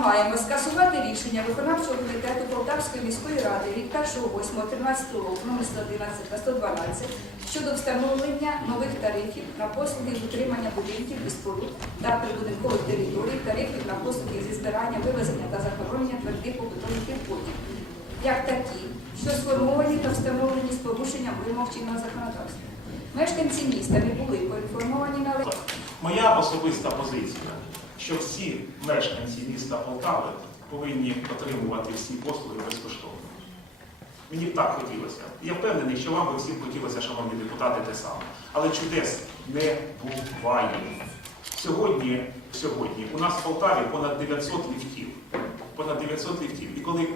вимагаємо скасувати рішення виконавчого комітету Полтавської міської ради від 1.8.13 року номер 111 та 112 щодо встановлення нових тарифів на послуги з утримання будинків і споруд та прибудинкових територій, тарифів на послуги зі збирання, вивезення та захоронення твердих побутових відходів, як такі, що сформовані та встановлені з порушенням вимог чинного законодавства. Мешканці міста не були поінформовані на Моя особиста позиція, що всі мешканці міста Полтави повинні отримувати всі послуги безкоштовно. Мені б так хотілося. Я впевнений, що вам би всім хотілося, шановні депутати, те саме. Але чудес не буває. Сьогодні, сьогодні у нас в Полтаві понад 900 ліфтів. Понад 900 ліфтів. І коли,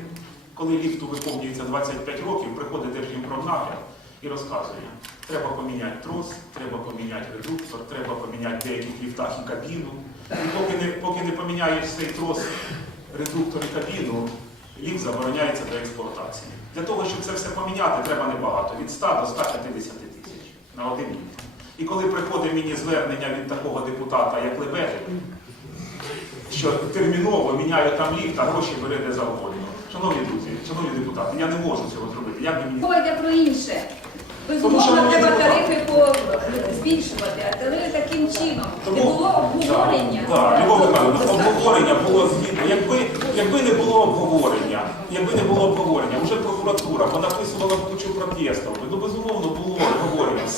коли ліфту виповнюється 25 років, приходить Держгімпромнагляд і розказує, треба поміняти трос, треба поміняти редуктор, треба поміняти деяких ліфтах і кабіну. І поки не, поки не поміняєш цей трос, редуктор і кабіну, ліфт забороняється до експлуатації. Для того, щоб це все поміняти, треба небагато, від 100 до 150 тисяч на один ліфт. І коли приходить мені звернення від такого депутата, як Лебедик, що терміново міняю там ліфт, а гроші бере де завгодно. Шановні друзі, шановні депутати, я не можу цього зробити. Як би мені Мова йде про інше. Безумовно, треба тарифи по збільшувати, але таким чином. Не було обговорення. Так, Любов Михайловна, обговорення було згідно. Якби, якби не було обговорення, якби не було обговорення, вже прокуратура понаписувала кучу протестів. Ну, безумовно.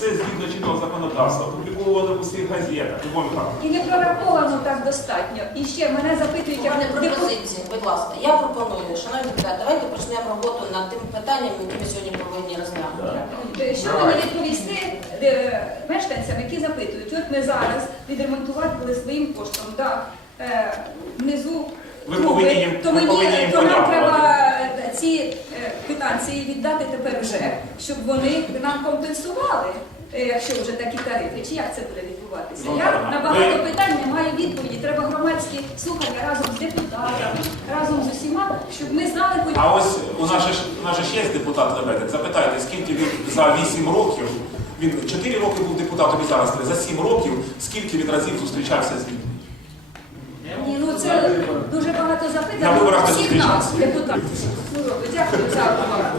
Все згідно чинного законодавства, опубліковували в усіх газетах. Любов Михайловна. І не прораховано так достатньо. І ще мене запитують, У як мене пропозиції, будь ласка. Я пропоную, шановні депутати, давайте почнемо роботу над тим питанням, яке ми сьогодні повинні розглянути. Е, Що мені відповісти е, мешканцям, які запитують, от ми зараз відремонтували своїм коштом дах е, внизу Ви труби, повинні їм- то ви мені повинні їм то нам подякувати. треба е, ці е, квитанції віддати тепер вже, щоб вони нам компенсували. Е, Якщо вже такі тарифи, чи як це буде відбуватися? Ну, Я на багато Ви- питань не маю відповіді. Треба громадські слухання разом з депутатами, разом з усіма, щоб ми знали хоч А ось у нас же ж у нас же ж є депутат Лебедик. Запитайте, скільки він за 8 років, він 4 роки був депутатом і зараз за 7 років, скільки він разів зустрічався з людьми? Ні, ну це дуже багато запитань. На виборах не всіх нас, зустрічався. депутатів. Ну, дякую за увагу.